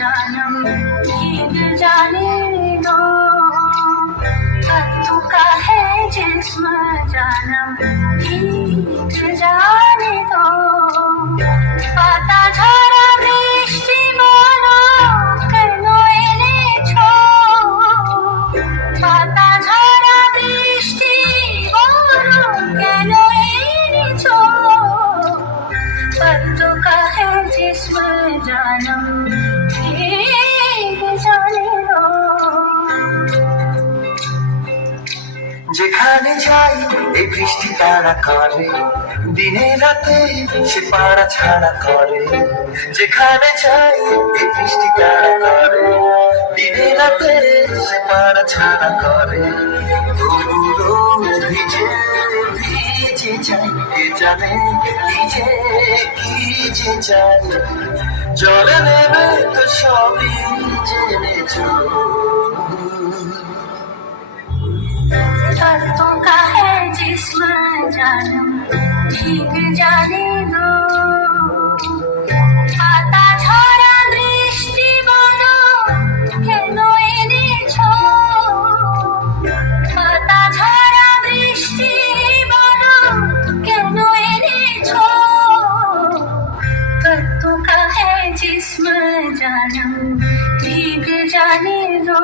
जानम भीग जाने दो, पत्तों का है जिस्म जानम भीग जाने दो। पाता झरा বৃষ্টি বলো কেন এনেছো, পাতা ঝরা বৃষ্টি বলো কেন এনেছো, पत्तों का है जिस्म जानम भीग जाने दो। যেখানে যাই এই বৃষ্টি তারা করে, দিনে রাতে সে পাড়া ছাড়া করে। যেখানে যাই এই বৃষ্টি তারা করে, দিনে রাতে সে পাড়া ছাড়া করে। তবু রোজ ভিজে ভিজে যাই, কে জানে কি যে চাই। জলে নেবে তো সবই জেনেছো, पत्तों का है जिस्म जानम भीग जाने दो। পাতা ঝরা বৃষ্টি বলো কেন এনেছো, পাতা ঝরা বৃষ্টি বলো কেন এনেছো, पत्तों का है जिस्म जानम भीग जाने दो।